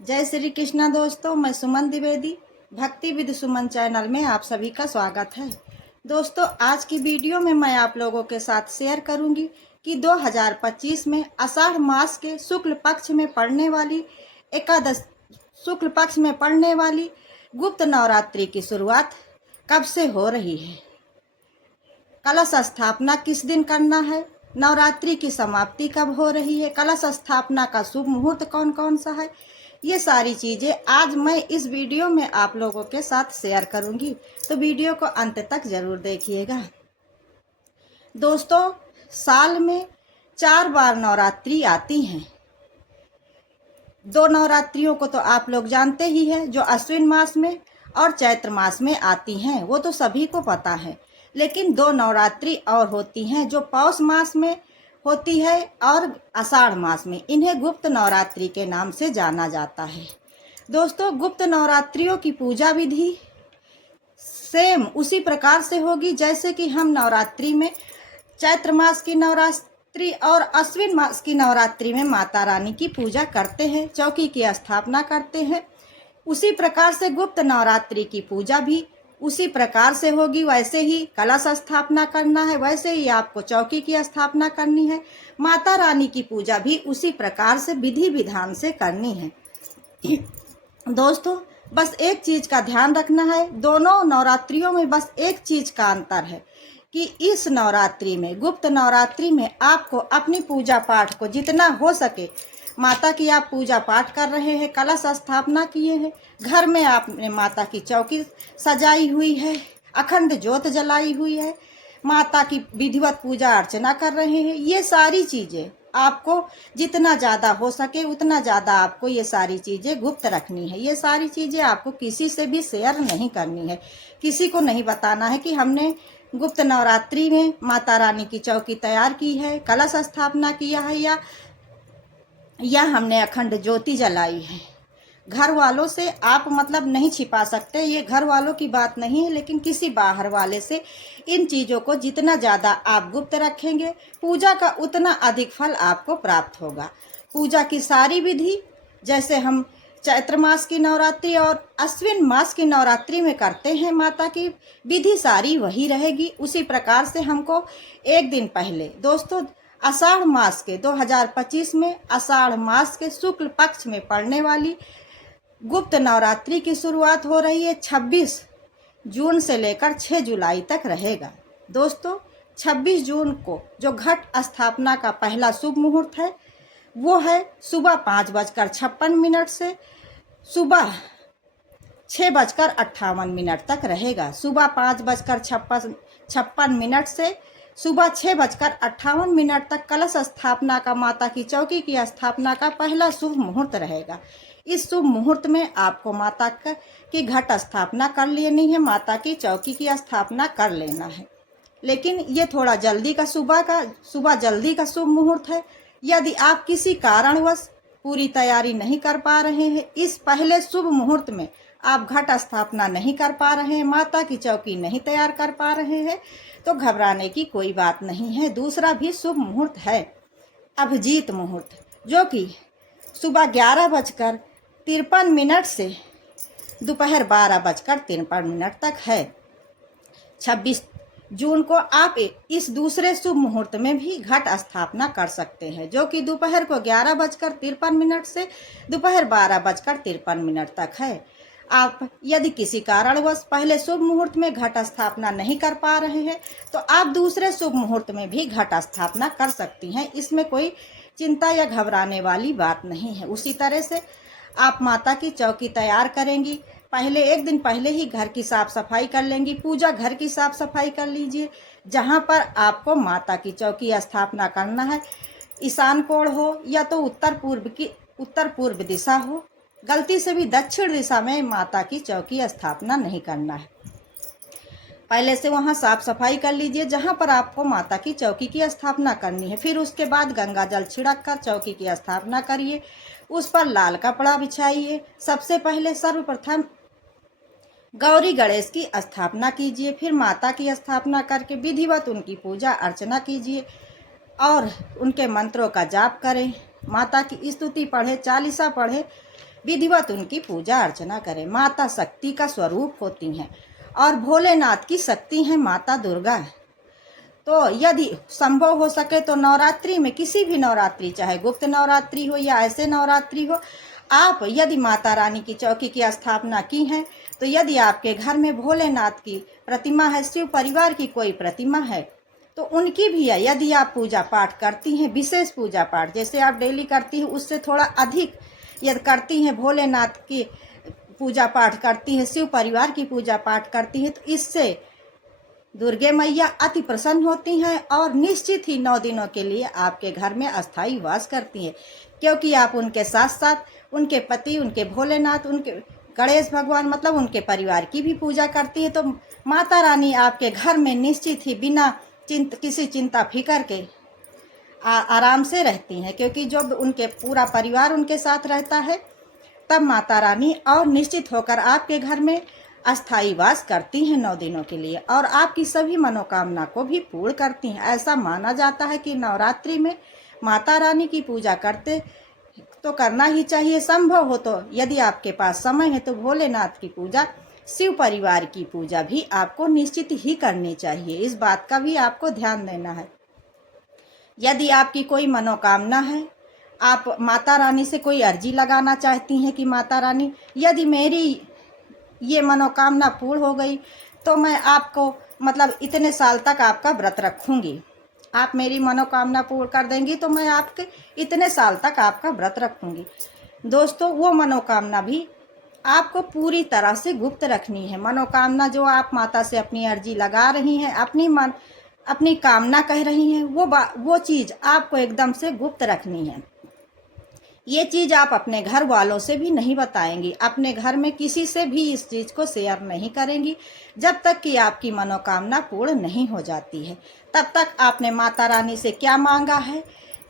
जय श्री कृष्णा दोस्तों, मैं सुमन द्विवेदी भक्ति विद सुमन चैनल में आप सभी का स्वागत है। दोस्तों, आज की वीडियो में मैं आप लोगों के साथ शेयर करूंगी कि 2025 में आषाढ़ मास के शुक्ल पक्ष में पड़ने वाली एकादश शुक्ल पक्ष में पड़ने वाली गुप्त नवरात्रि की शुरुआत कब से हो रही है, कलश स्थापना किस दिन करना है, नवरात्रि की समाप्ति कब हो रही है, कलश स्थापना का शुभ मुहूर्त कौन कौन सा है, ये सारी चीज़ें आज मैं इस वीडियो में आप लोगों के साथ शेयर करूंगी। तो वीडियो को अंत तक ज़रूर देखिएगा। दोस्तों, साल में 4 बार नवरात्रि आती हैं। 2 नवरात्रियों को तो आप लोग जानते ही हैं, जो अश्विन मास में और चैत्र मास में आती हैं, वो तो सभी को पता है। लेकिन 2 नवरात्रि और होती हैं जो पौष मास में होती है और आषाढ़ मास में। इन्हें गुप्त नवरात्रि के नाम से जाना जाता है। दोस्तों, गुप्त नवरात्रियों की पूजा विधि सेम उसी प्रकार से होगी जैसे कि हम नवरात्रि में चैत्र मास की नवरात्रि और अश्विन मास की नवरात्रि में माता रानी की पूजा करते हैं, चौकी की स्थापना करते हैं। उसी प्रकार से गुप्त नवरात्रि की पूजा भी उसी प्रकार से होगी। वैसे ही कलश स्थापना करना है, वैसे ही आपको चौकी की स्थापना करनी है। माता रानी की पूजा भी उसी प्रकार से विधि विधान से करनी है। दोस्तों, बस एक चीज का ध्यान रखना है, दोनों नवरात्रियों में बस एक चीज का अंतर है कि इस नवरात्रि में, गुप्त नवरात्रि में, आपको अपनी पूजा पाठ को जितना हो सके, माता की आप पूजा पाठ कर रहे हैं, कलश स्थापना किए हैं, घर में आपने माता की चौकी सजाई हुई है, अखंड ज्योत जलाई हुई है, माता की विधिवत पूजा अर्चना कर रहे हैं, ये सारी चीज़ें आपको जितना ज़्यादा हो सके उतना ज़्यादा आपको ये सारी चीज़ें गुप्त रखनी है। ये सारी चीज़ें आपको किसी से भी शेयर नहीं करनी है, किसी को नहीं बताना है कि हमने गुप्त नवरात्रि में माता रानी की चौकी तैयार की है, कलश स्थापना किया है या हमने अखंड ज्योति जलाई है। घर वालों से आप मतलब नहीं छिपा सकते, ये घर वालों की बात नहीं है, लेकिन किसी बाहर वाले से इन चीज़ों को जितना ज़्यादा आप गुप्त रखेंगे, पूजा का उतना अधिक फल आपको प्राप्त होगा। पूजा की सारी विधि जैसे हम चैत्र मास की नवरात्रि और अश्विन मास की नवरात्रि में करते हैं, माता की विधि सारी वही रहेगी। उसी प्रकार से हमको एक दिन पहले, दोस्तों, आषाढ़ मास के 2025 में आषाढ़ मास के शुक्ल पक्ष में पड़ने वाली गुप्त नवरात्रि की शुरुआत हो रही है। 26 जून से लेकर 6 जुलाई तक रहेगा। दोस्तों, 26 जून को जो घट स्थापना का पहला शुभ मुहूर्त है वो है सुबह 5:56 से सुबह 6:58 तक रहेगा। सुबह 5:56 से सुबह 6:58 तक कलश स्थापना का, माता की चौकी की स्थापना का पहला शुभ मुहूर्त रहेगा। इस शुभ मुहूर्त में आपको माता की घट स्थापना कर लेनी है, माता की चौकी की स्थापना कर लेना है। लेकिन ये थोड़ा जल्दी का सुबह जल्दी का शुभ मुहूर्त है। यदि आप किसी कारणवश पूरी तैयारी नहीं कर पा रहे हैं, इस पहले शुभ मुहूर्त में आप घट स्थापना नहीं कर पा रहे हैं, माता की चौकी नहीं तैयार कर पा रहे हैं, तो घबराने की कोई बात नहीं है। दूसरा भी शुभ मुहूर्त है, अभिजीत मुहूर्त, जो कि सुबह 11:53 से दोपहर 12:53 तक है। 26 जून को आप इस दूसरे शुभ मुहूर्त में भी घट स्थापना कर सकते हैं, जो कि दोपहर को 11:53 से दोपहर 12:53 तक है। आप यदि किसी कारणवश पहले शुभ मुहूर्त में घट स्थापना नहीं कर पा रहे हैं, तो आप दूसरे शुभ मुहूर्त में भी घट स्थापना कर सकती हैं। इसमें कोई चिंता या घबराने वाली बात नहीं है। उसी तरह से आप माता की चौकी तैयार करेंगी, पहले एक दिन पहले ही घर की साफ सफाई कर लेंगी, पूजा घर की साफ सफाई कर लीजिए। जहाँ पर आपको माता की चौकी स्थापना करना है, ईशान कोण हो या तो उत्तर पूर्व दिशा हो, गलती से भी दक्षिण दिशा में माता की चौकी स्थापना नहीं करना है। पहले से वहाँ साफ सफाई कर लीजिए जहाँ पर आपको माता की चौकी की स्थापना करनी है। फिर उसके बाद गंगा जल छिड़क कर चौकी की स्थापना करिए, उस पर लाल कपड़ा बिछाइए। सबसे पहले सर्वप्रथम गौरी गणेश की स्थापना कीजिए, फिर माता की स्थापना करके विधिवत उनकी पूजा अर्चना कीजिए और उनके मंत्रों का जाप करें, माता की स्तुति पढ़े, चालीसा पढ़े, विधिवत उनकी पूजा अर्चना करें। माता शक्ति का स्वरूप होती हैं और भोलेनाथ की शक्ति है माता दुर्गा। तो यदि संभव हो सके तो नवरात्रि में, किसी भी नवरात्रि, चाहे गुप्त नवरात्रि हो या ऐसे नवरात्रि हो, आप यदि माता रानी की चौकी की स्थापना की है, तो यदि आपके घर में भोलेनाथ की प्रतिमा है, शिव परिवार की कोई प्रतिमा है, तो उनकी भी है, यदि आप पूजा पाठ करती हैं, विशेष पूजा पाठ जैसे आप डेली करती हैं उससे थोड़ा अधिक यदि करती हैं, भोलेनाथ की पूजा पाठ करती हैं, शिव परिवार की पूजा पाठ करती हैं, तो इससे दुर्गे मैया अति प्रसन्न होती हैं और निश्चित ही 9 दिनों के लिए आपके घर में अस्थायी वास करती हैं, क्योंकि आप उनके साथ साथ उनके पति, उनके भोलेनाथ, उनके गणेश भगवान, मतलब उनके परिवार की भी पूजा करती है। तो माता रानी आपके घर में निश्चित ही बिना किसी चिंता फिकर के आराम से रहती हैं, क्योंकि जब उनके पूरा परिवार उनके साथ रहता है तब माता रानी और निश्चित होकर आपके घर में अस्थायी वास करती हैं 9 दिनों के लिए और आपकी सभी मनोकामना को भी पूर्ण करती हैं। ऐसा माना जाता है कि नवरात्रि में माता रानी की पूजा करते तो करना ही चाहिए। संभव हो तो यदि आपके पास समय है तो भोलेनाथ की पूजा, शिव परिवार की पूजा भी आपको निश्चित ही करनी चाहिए। इस बात का भी आपको ध्यान देना है। यदि आपकी कोई मनोकामना है, आप माता रानी से कोई अर्जी लगाना चाहती हैं कि माता रानी यदि मेरी ये मनोकामना पूर्ण हो गई तो मैं आपको मतलब इतने साल तक आपका व्रत रखूंगी, आप मेरी मनोकामना पूर्ण कर देंगी तो मैं आपके इतने साल तक आपका व्रत रखूंगी। दोस्तों, वो मनोकामना भी आपको पूरी तरह से गुप्त रखनी है। मनोकामना जो आप माता से अपनी अर्जी लगा रही हैं, अपनी कामना कह रही हैं, वो चीज़ आपको एकदम से गुप्त रखनी है। ये चीज़ आप अपने घर वालों से भी नहीं बताएंगी, अपने घर में किसी से भी इस चीज़ को शेयर नहीं करेंगी जब तक कि आपकी मनोकामना पूर्ण नहीं हो जाती है। तब तक आपने माता रानी से क्या मांगा है,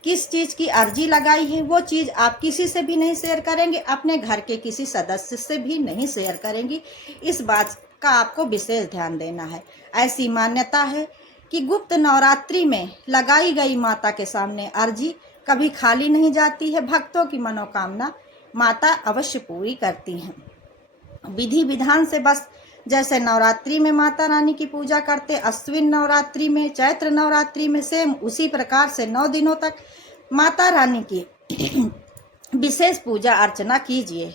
किस चीज़ की अर्जी लगाई है, वो चीज़ आप किसी से भी नहीं शेयर करेंगे, अपने घर के किसी सदस्य से भी नहीं शेयर करेंगी। इस बात का आपको विशेष ध्यान देना है। ऐसी मान्यता है कि गुप्त नवरात्रि में लगाई गई माता के सामने अर्जी कभी खाली नहीं जाती है। भक्तों की मनोकामना माता अवश्य पूरी करती हैं। विधि विधान से बस जैसे नवरात्रि में माता रानी की पूजा करते, अश्विन नवरात्रि में, चैत्र नवरात्रि में, सेम उसी प्रकार से 9 दिनों तक माता रानी की विशेष पूजा अर्चना कीजिए।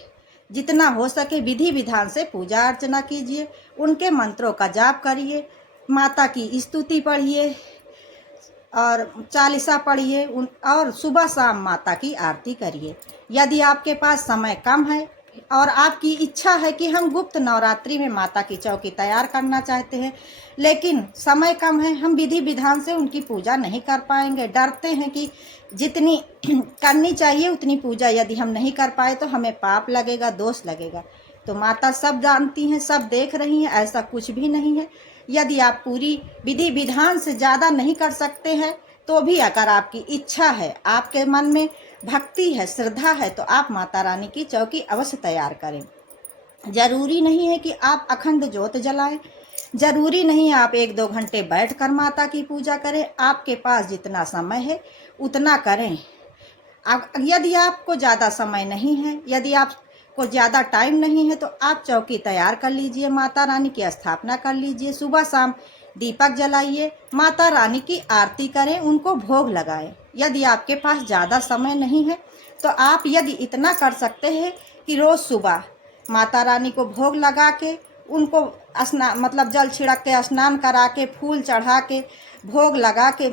जितना हो सके विधि विधान से पूजा अर्चना कीजिए, उनके मंत्रों का जाप करिए, माता की स्तुति पढ़िए और चालीसा पढ़िए और सुबह शाम माता की आरती करिए। यदि आपके पास समय कम है और आपकी इच्छा है कि हम गुप्त नवरात्रि में माता की चौकी तैयार करना चाहते हैं, लेकिन समय कम है, हम विधि विधान से उनकी पूजा नहीं कर पाएंगे, डरते हैं कि जितनी करनी चाहिए उतनी पूजा यदि हम नहीं कर पाए तो हमें पाप लगेगा, दोष लगेगा, तो माता सब जानती हैं, सब देख रही हैं, ऐसा कुछ भी नहीं है। यदि आप पूरी विधि विधान से ज़्यादा नहीं कर सकते हैं तो भी अगर आपकी इच्छा है, आपके मन में भक्ति है, श्रद्धा है, तो आप माता रानी की चौकी अवश्य तैयार करें। जरूरी नहीं है कि आप अखंड ज्योत जलाएं, जरूरी नहीं है आप 1-2 घंटे बैठकर माता की पूजा करें। आपके पास जितना समय है उतना करें। यदि आपको ज़्यादा समय नहीं है, यदि आपको ज़्यादा टाइम नहीं है, तो आप चौकी तैयार कर लीजिए, माता रानी की स्थापना कर लीजिए, सुबह शाम दीपक जलाइए, माता रानी की आरती करें, उनको भोग लगाएं। यदि आपके पास ज़्यादा समय नहीं है तो आप यदि इतना कर सकते हैं कि रोज़ सुबह माता रानी को भोग लगा के, उनको मतलब जल छिड़क के, स्नान करा के, फूल चढ़ा के, भोग लगा के,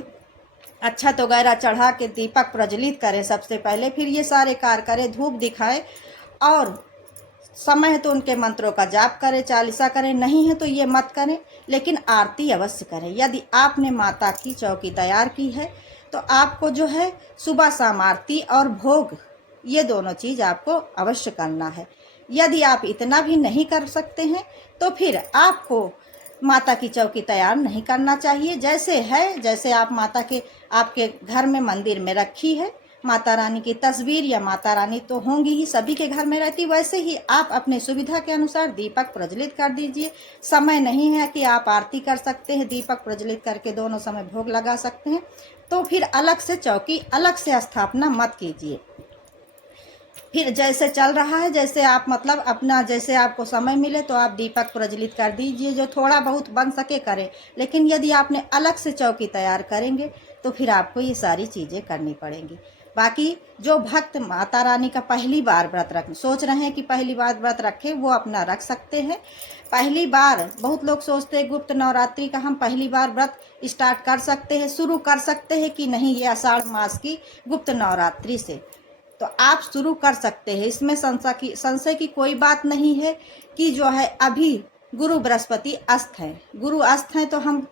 अक्षत वगैरह चढ़ा के दीपक प्रज्वलित करें सबसे पहले, फिर ये सारे कार्य करें, धूप दिखाएं और समय है तो उनके मंत्रों का जाप करें, चालीसा करें, नहीं है तो ये मत करें, लेकिन आरती अवश्य करें। यदि आपने माता की चौकी तैयार की है तो आपको जो है सुबह शाम आरती और भोग, ये दोनों चीज़ आपको अवश्य करना है। यदि आप इतना भी नहीं कर सकते हैं तो फिर आपको माता की चौकी तैयार नहीं करना चाहिए। जैसे है, जैसे आप माता के आपके घर में मंदिर में रखी है माता रानी की तस्वीर, या माता रानी तो होंगी ही, सभी के घर में रहती, वैसे ही आप अपने सुविधा के अनुसार दीपक प्रज्वलित कर दीजिए। समय नहीं है कि आप आरती कर सकते हैं, दीपक प्रज्वलित करके दोनों समय भोग लगा सकते हैं, तो फिर अलग से चौकी, अलग से स्थापना मत कीजिए। फिर जैसे चल रहा है, जैसे आप मतलब अपना जैसे आपको समय मिले तो आप दीपक प्रज्वलित कर दीजिए, जो थोड़ा बहुत बन सके करें। लेकिन यदि आपने अलग से चौकी तैयार करेंगे तो फिर आपको ये सारी चीज़ें करनी पड़ेंगी। बाकी जो भक्त माता रानी का पहली बार व्रत रख सोच रहे हैं कि पहली बार व्रत रखें, वो अपना रख सकते हैं। पहली बार बहुत लोग सोचते हैं गुप्त नवरात्रि का हम पहली बार व्रत स्टार्ट कर सकते हैं, शुरू कर सकते हैं कि नहीं, ये आषाढ़ मास की गुप्त नवरात्रि से। तो आप शुरू कर सकते हैं, इसमें संशय की कोई बात नहीं है कि जो है अभी गुरु बृहस्पति अस्त हैं, गुरु अस्त हैं, तो हम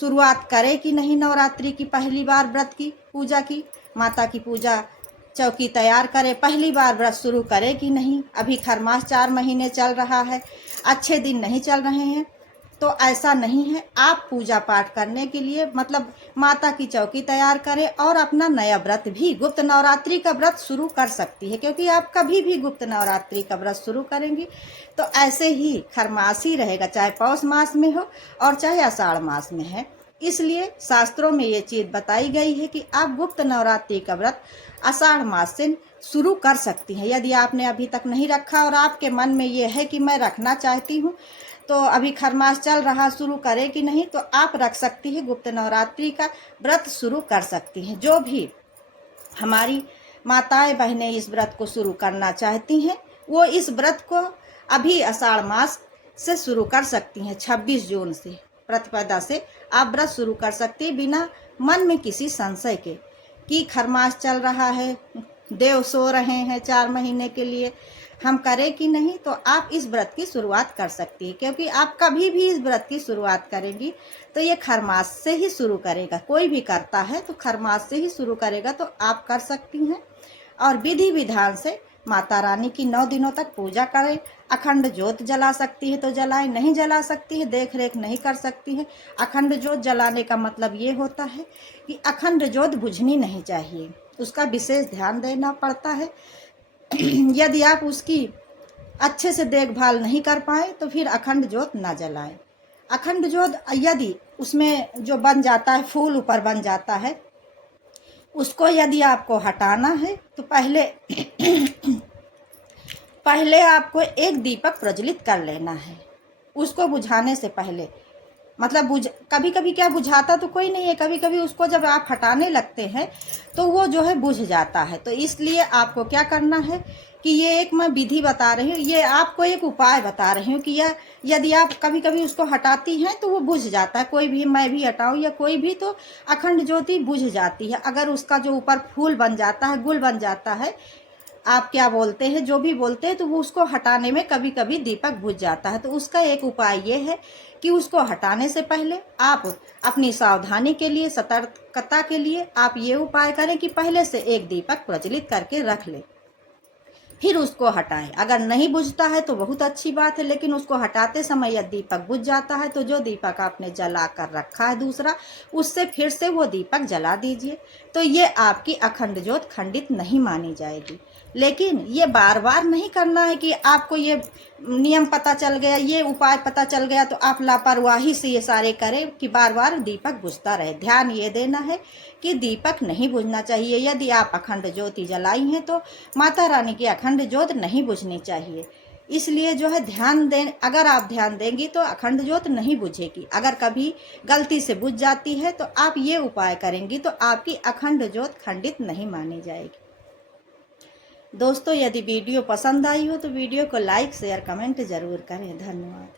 शुरुआत करें कि नहीं नवरात्रि की पहली बार व्रत की पूजा की, माता की पूजा चौकी तैयार करें, पहली बार व्रत शुरू करें कि नहीं। अभी खरमास 4 महीने चल रहा है, अच्छे दिन नहीं चल रहे हैं, तो ऐसा नहीं है। आप पूजा पाठ करने के लिए मतलब माता की चौकी तैयार करें और अपना नया व्रत भी गुप्त नवरात्रि का व्रत शुरू कर सकती है, क्योंकि आप कभी भी गुप्त नवरात्रि का व्रत शुरू करेंगी तो ऐसे ही खरमास ही रहेगा, चाहे पौष मास में हो और चाहे आषाढ़ मास में है। इसलिए शास्त्रों में ये चीज़ बताई गई है कि आप गुप्त नवरात्रि का व्रत आषाढ़ मास से शुरू कर सकती हैं। यदि आपने अभी तक नहीं रखा और आपके मन में ये है कि मैं रखना चाहती हूँ, तो अभी खरमास चल रहा, शुरू करें कि नहीं, तो आप रख सकती है, गुप्त नवरात्रि का व्रत शुरू कर सकती हैं। जो भी हमारी माताएं बहनें इस व्रत को शुरू करना चाहती हैं, वो इस व्रत को अभी आषाढ़ मास से शुरू कर सकती हैं। 26 जून से प्रतिपदा से आप व्रत शुरू कर सकती हैं, बिना मन में किसी संशय के कि खरमास चल रहा है, देव सो रहे हैं 4 महीने के लिए, हम करें कि नहीं। तो आप इस व्रत की शुरुआत कर सकती है, क्योंकि आप कभी भी इस व्रत की शुरुआत करेंगी तो ये खरमास से ही शुरू करेगा। कोई भी करता है तो खरमास से ही शुरू करेगा, तो आप कर सकती हैं। और विधि विधान से माता रानी की 9 दिनों तक पूजा करें। अखंड ज्योत जला सकती है तो जलाएं, नहीं जला सकती है, देख रेख नहीं कर सकती है। अखंड ज्योत जलाने का मतलब ये होता है कि अखंड ज्योत बुझनी नहीं चाहिए, उसका विशेष ध्यान देना पड़ता है। यदि आप उसकी अच्छे से देखभाल नहीं कर पाए तो फिर अखंड ज्योत ना जलाएं। अखंड ज्योत यदि उसमें जो बन जाता है, फूल ऊपर बन जाता है, उसको यदि आपको हटाना है तो पहले आपको एक दीपक प्रज्वलित कर लेना है। उसको बुझाने से पहले मतलब कभी कभी क्या बुझाता तो कोई नहीं है, कभी कभी उसको जब आप हटाने लगते हैं तो वो जो है बुझ जाता है। तो इसलिए आपको क्या करना है कि ये एक मैं विधि बता रही हूँ, ये आपको एक उपाय बता रही हूँ कि यह यदि आप कभी कभी उसको हटाती हैं तो वो बुझ जाता है, कोई भी मैं भी हटाऊँ या कोई भी, तो अखंड ज्योति बुझ जाती है। अगर उसका जो ऊपर फूल बन जाता है, गुल बन जाता है, आप क्या बोलते हैं, जो भी बोलते हैं, तो वो उसको हटाने में कभी कभी दीपक बुझ जाता है। तो उसका एक उपाय ये है कि उसको हटाने से पहले आप अपनी सावधानी के लिए, सतर्कता के लिए आप ये उपाय करें कि पहले से एक दीपक प्रज्वलित करके रख लें, फिर उसको हटाएं। अगर नहीं बुझता है तो बहुत अच्छी बात है, लेकिन उसको हटाते समय यदि दीपक बुझ जाता है तो जो दीपक आपने जला कर रखा है दूसरा, उससे फिर से वो दीपक जला दीजिए। तो ये आपकी अखंड ज्योत खंडित नहीं मानी जाएगी। लेकिन ये बार बार नहीं करना है कि आपको ये नियम पता चल गया, ये उपाय पता चल गया तो आप लापरवाही से ये सारे करें कि बार बार दीपक बुझता रहे। ध्यान ये देना है कि दीपक नहीं बुझना चाहिए। यदि आप अखंड ज्योति जलाई हैं तो माता रानी की अखंड ज्योत नहीं बुझनी चाहिए। इसलिए जो है ध्यान दें, अगर आप ध्यान देंगी तो अखंड ज्योत नहीं बुझेगी। अगर कभी गलती से बुझ जाती है तो आप ये उपाय करेंगी तो आपकी अखंड ज्योत खंडित नहीं मानी जाएगी। दोस्तों, यदि वीडियो पसंद आई हो तो वीडियो को लाइक शेयर कमेंट ज़रूर करें। धन्यवाद।